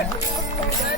Okay.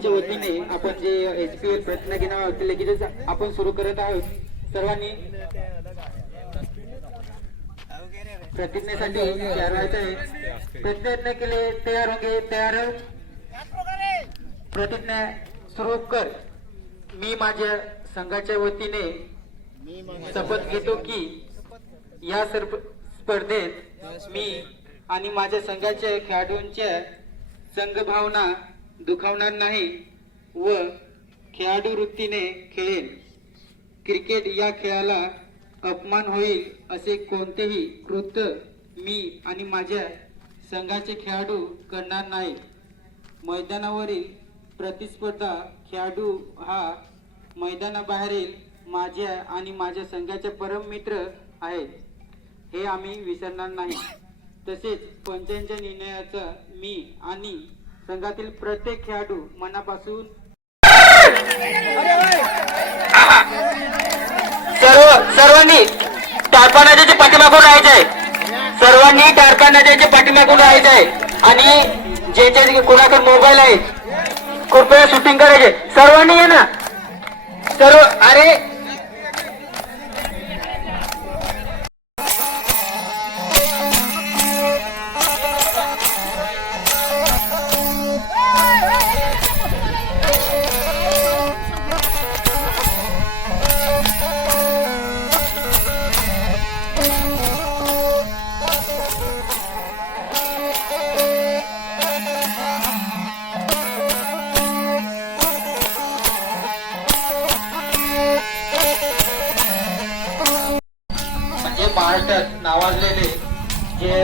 संस्थेच्या वतीने आपण जे एच पी एल प्रयत्न घेणार आहोत ते लगेचच आपण सुरू करत आहोत. सर्वांनी प्रतिज्ञेसाठी तयार व्हायचं आहे प्रतिज्ञा केले तयार होगे तयार हो. प्रतिज्ञा सुरू कर. मी माझ्या संघाच्या वतीने शपथ घेतो की या सर्प स्पर्धेत मी आणि माझ्या संघाच्या खेळाडूंच्या संघभावना दुखावणार नाही व खेळाडू वृत्तीने खेळेल. क्रिकेट या खेळाला अपमान होईल असे कोणतेही कृत्य मी आणि माझ्या संघाचे खेळाडू करणार नाही. मैदानावरील प्रतिस्पर्धा खेळाडू हा मैदानाबाहेरील माझ्या आणि माझ्या संघाचे परम मित्र आहेत. हे आम्ही विसरणार नाही. तसेच पंचांच्या निर्णयाचा मी आणि संघातील प्रत्येक खेळाडू मनापासून सर्व सर्वांनी टारपा नद्याच्या पाठीमागून राहायचं सर्वांनी टारपा नद्याच्या पाठीमागून राहायचं आणि जे जे कोणाकडे मोबाईल आहे कृपया शूटिंग करायचे. सर्वांनी ये ना. सर्व अरे महाराष्ट्रात नावाजलेले जे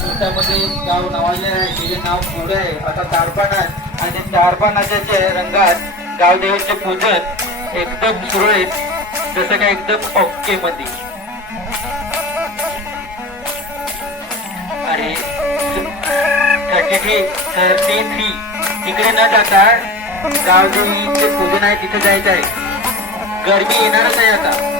नृत्यामध्ये गाव नावाजले आहे तिचे नाव पुढे आहे आता तारपानाथ आणि तारपानाच्या रंगात गावदेवाचे पूजन एकदम सुरळीत जसं काय एकदम ओके मध्ये. अरे थर्टी थ्री थर्टी थ्री. तिकडे न जाता गावदेवीचे पूजन आहे तिथे जायचं आहे. गर्मी येणारच आहे आता.